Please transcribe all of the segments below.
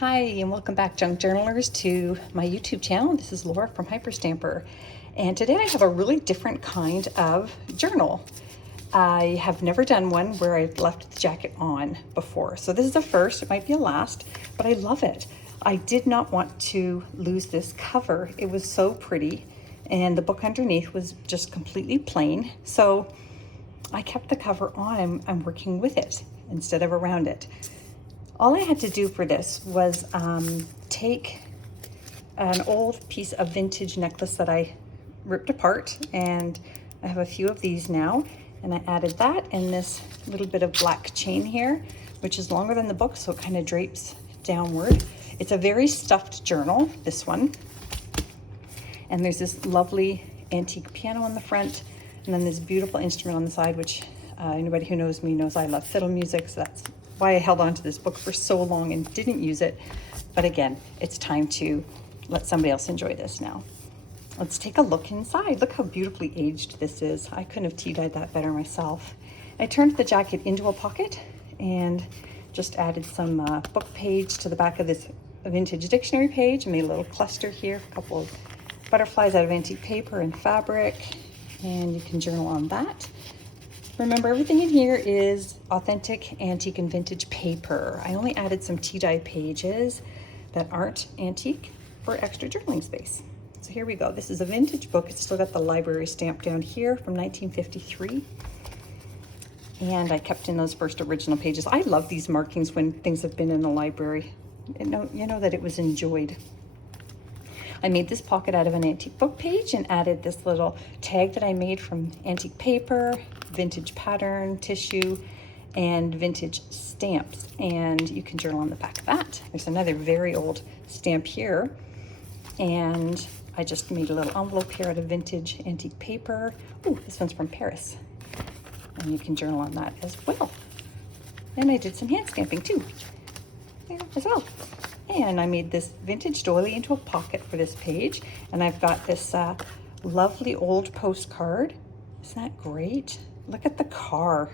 Hi, and welcome back, junk journalers, to my YouTube channel. This is Laura from Hyperstamper, and today I have a really different kind of journal. I have never done one where I've left the jacket on before, so this is a first. It might be a last, but I love it. I did not want to lose this cover. It was so pretty, and the book underneath was just completely plain, so I kept the cover on. I'm working with it instead of around it. All I had to do for this was take an old piece of vintage necklace that I ripped apart, and I have a few of these now, and I added that and this little bit of black chain here, which is longer than the book, so it kind of drapes downward. It's a very stuffed journal, this one, and there's this lovely antique piano on the front, and then this beautiful instrument on the side, which anybody who knows me knows I love fiddle music, so that's why I held on to this book for so long and didn't use it. But again, it's time to let somebody else enjoy this now. Let's take a look inside. Look how beautifully aged this is. I couldn't have tea-dyed that better myself. I turned the jacket into a pocket and just added some book page to the back of this vintage dictionary page, and made a little cluster here, a couple of butterflies out of antique paper and fabric, and you can journal on that. Remember, everything in here is authentic, antique, and vintage paper. I only added some tea-dye pages that aren't antique for extra journaling space. So here we go. This is a vintage book. It's still got the library stamp down here from 1953. And I kept in those first original pages. I love these markings when things have been in the library. You know that it was enjoyed. I made this pocket out of an antique book page and added this little tag that I made from antique paper, vintage pattern, tissue, and vintage stamps. And you can journal on the back of that. There's another very old stamp here. And I just made a little envelope here out of vintage antique paper. Oh, this one's from Paris. And you can journal on that as well. And I did some hand stamping too, there as well. And I made this vintage doily into a pocket for this page. And I've got this lovely old postcard. Isn't that great? Look at the car.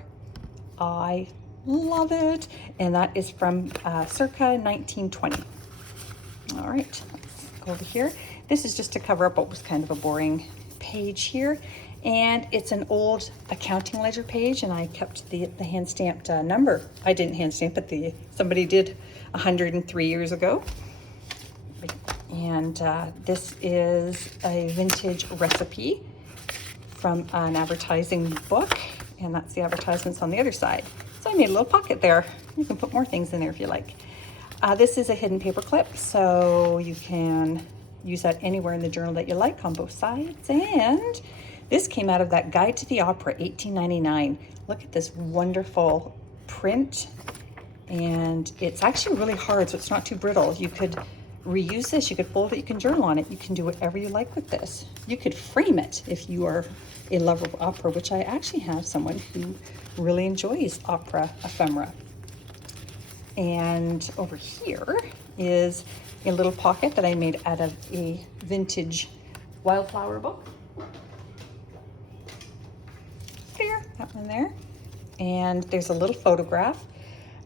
I love it. And that is from circa 1920. All right, let's go over here. This is just to cover up what was kind of a boring page here. And it's an old accounting ledger page, and I kept the hand stamped number. I didn't hand stamp it, somebody did 103 years ago. And this is a vintage recipe from an advertising book, and that's the advertisements on the other side. So I made a little pocket there. You can put more things in there if you like. This is a hidden paper clip, so you can use that anywhere in the journal that you like on both sides. And this came out of that Guide to the Opera, 1899. Look at this wonderful print. And it's actually really hard, so it's not too brittle. You could reuse this, you could fold it, you can journal on it, you can do whatever you like with this. You could frame it if you are a lover of opera, which I actually have someone who really enjoys opera ephemera. And over here is a little pocket that I made out of a vintage wildflower book. There, that one there. And there's a little photograph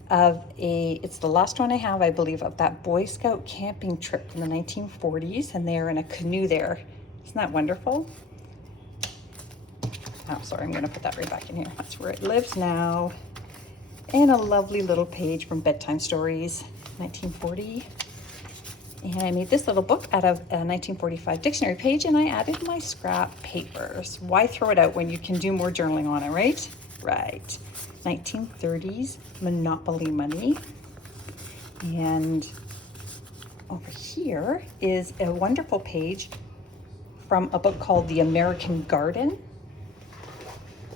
of it's the last one I have, I believe, of that Boy Scout camping trip from the 1940s, and they're in a canoe there. Isn't that wonderful? Oh, sorry, I'm gonna put that right back in here. That's where it lives now. And a lovely little page from Bedtime Stories, 1940. And I made this little book out of a 1945 dictionary page, and I added my scrap papers. Why throw it out when you can do more journaling on it, right? Right. 1930s Monopoly money. And over here is a wonderful page from a book called The American Garden.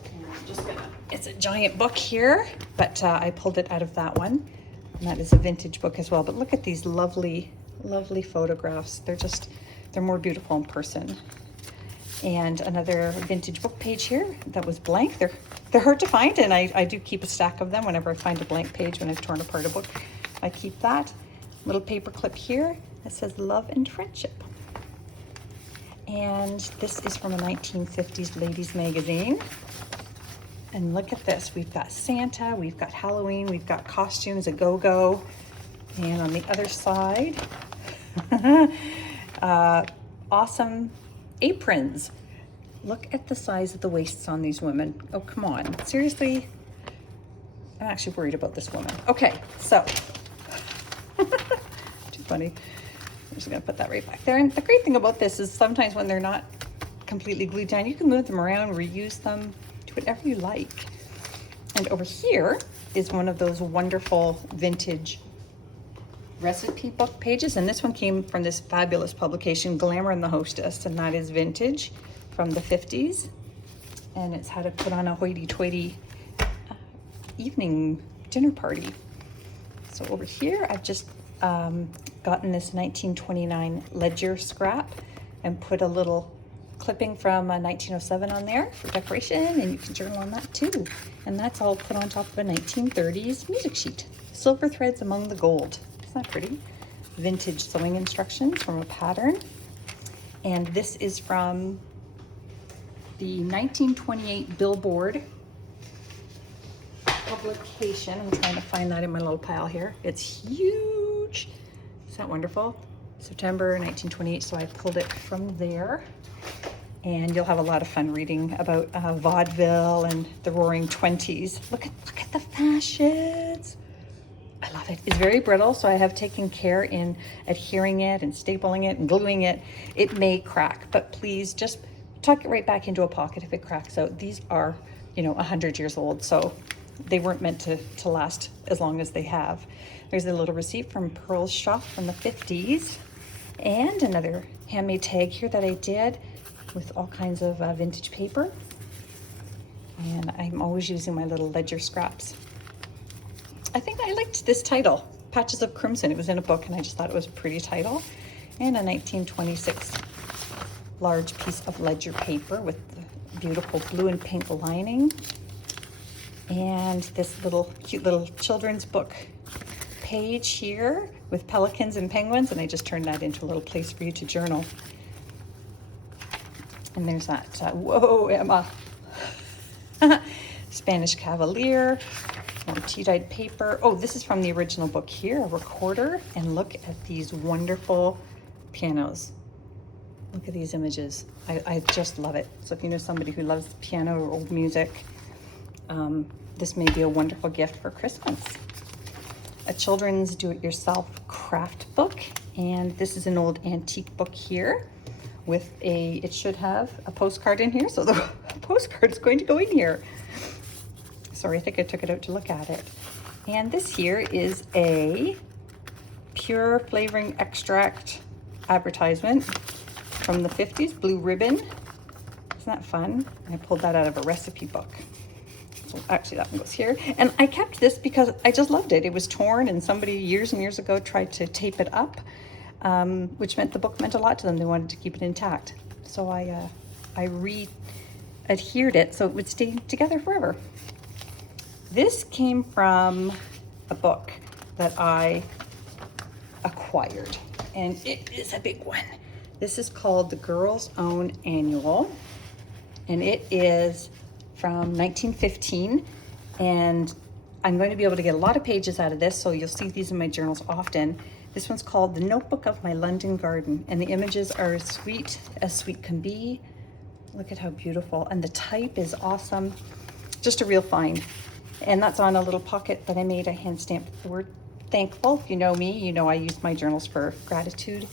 And I'm just gonna, it's a giant book here, but I pulled it out of that one. And that is a vintage book as well. But look at these lovely, lovely photographs. They're more beautiful in person. And another vintage book page here that was blank. They're hard to find, and I do keep a stack of them whenever I find a blank page when I've torn apart a book. I keep that. Little paper clip here that says Love and Friendship. And this is from a 1950s ladies magazine. And look at this. We've got Santa, we've got Halloween, we've got costumes, a go-go. And on the other side, awesome aprons. Look at the size of the waists on these women. Oh, come on. Seriously? I'm actually worried about this woman. Okay, so, too funny. I'm just gonna put that right back there. And the great thing about this is sometimes when they're not completely glued down, you can move them around, reuse them, do whatever you like. And over here is one of those wonderful vintage recipe book pages. And this one came from this fabulous publication, Glamour and the Hostess, and that is vintage from the 50s. And it's how to put on a hoity-toity evening dinner party. So over here, I've just gotten this 1929 ledger scrap and put a little clipping from 1907 on there for decoration, and you can journal on that too. And that's all put on top of a 1930s music sheet. Silver threads among the gold. Isn't that pretty? Vintage sewing instructions from a pattern. And this is from the 1928 Billboard publication. I'm trying to find that in my little pile here. It's huge. Isn't that wonderful? September 1928, so I pulled it from there. And you'll have a lot of fun reading about vaudeville and the roaring 20s. Look at the fashions. I love it. It's very brittle, so I have taken care in adhering it and stapling it and gluing it. It may crack, but please just tuck it right back into a pocket if it cracks out. These are, 100 years old, so they weren't meant to last as long as they have. There's a little receipt from Pearl's shop from the 50s, and another handmade tag here that I did with all kinds of vintage paper. And I'm always using my little ledger scraps. I think I liked this title, Patches of Crimson. It was in a book and I just thought it was a pretty title. And a 1926 large piece of ledger paper with the beautiful blue and pink lining. And this cute little children's book page here with pelicans and penguins, and I just turned that into a little place for you to journal. And there's that, whoa, Emma. Spanish Cavalier, more tea-dyed paper. Oh, this is from the original book here, a recorder. And look at these wonderful pianos. Look at these images. I just love it. So if you know somebody who loves piano or old music, this may be a wonderful gift for Christmas. A children's do-it-yourself craft book. And this is an old antique book here with it should have a postcard in here. So the postcard is going to go in here. Sorry, I think I took it out to look at it. And this here is a pure flavoring extract advertisement from the 50s, blue ribbon. Isn't that fun? I pulled that out of a recipe book. So actually that one goes here. And I kept this because I just loved it. It was torn and somebody years and years ago tried to tape it up, which meant the book meant a lot to them. They wanted to keep it intact. So I re-adhered it so it would stay together forever. This came from a book that I acquired, and it is a big one. This is called The Girl's Own Annual, and it is from 1915, and I'm going to be able to get a lot of pages out of this, so you'll see these in my journals often. This one's called The Notebook of My London Garden, and the images are as sweet can be. Look at how beautiful, and the type is awesome. Just a real find. And that's on a little pocket that I made. I hand stamped the word thankful. If you know me, you know I use my journals for gratitude.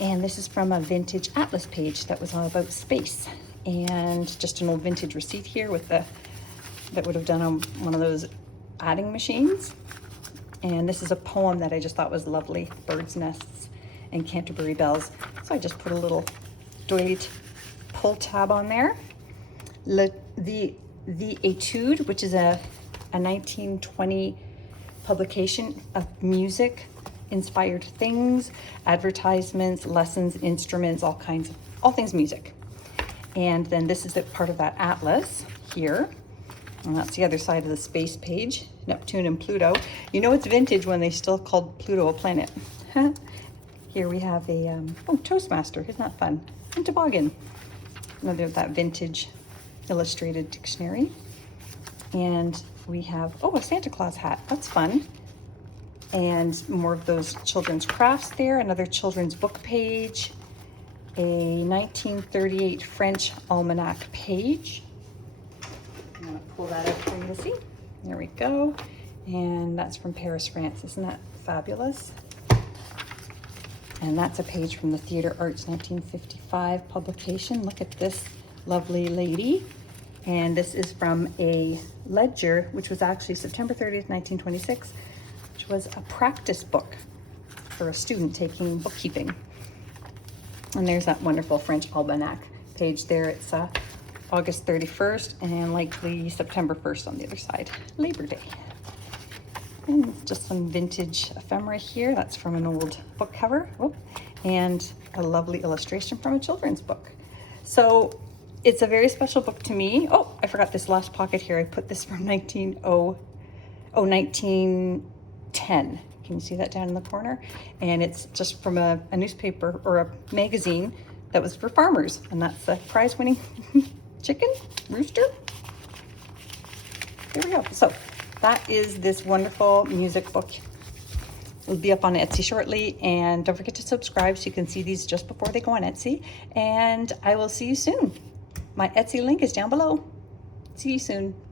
And this is from a vintage atlas page that was all about space. And just an old vintage receipt here with that would have done on one of those adding machines. And this is a poem that I just thought was lovely, Birds' Nests and Canterbury Bells. So I just put a little doily pull tab on there. The Etude, which is a 1920 publication of music, inspired things, advertisements, lessons, instruments, all things music. And then this is a part of that atlas here. And that's the other side of the space page, Neptune and Pluto. You know it's vintage when they still called Pluto a planet. Here we have a, Toastmaster, isn't that fun? And toboggan. Another of that vintage illustrated dictionary. And we have, a Santa Claus hat. That's fun. and more of those children's crafts there. Another children's book page, a 1938 French almanac page. I'm gonna pull that out for you to see. There we go. And that's from Paris, France. Isn't that fabulous? And that's a page from the Theatre Arts 1955 publication. Look at this lovely lady. And this is from a ledger, which was actually September 30th, 1926, which was a practice book for a student taking bookkeeping. And there's that wonderful French almanac page there. It's August 31st and likely September 1st on the other side, Labor Day. And just some vintage ephemera here. That's from an old book cover. Oh, and a lovely illustration from a children's book. So it's a very special book to me. Oh, I forgot this last pocket here. I put this from 1910. Can you see that down in the corner? And it's just from a newspaper or a magazine that was for farmers. And that's a prize-winning chicken, rooster. There we go. So that is this wonderful music book. It'll be up on Etsy shortly, and don't forget to subscribe so you can see these just before they go on Etsy. And I will see you soon. My Etsy link is down below. See you soon.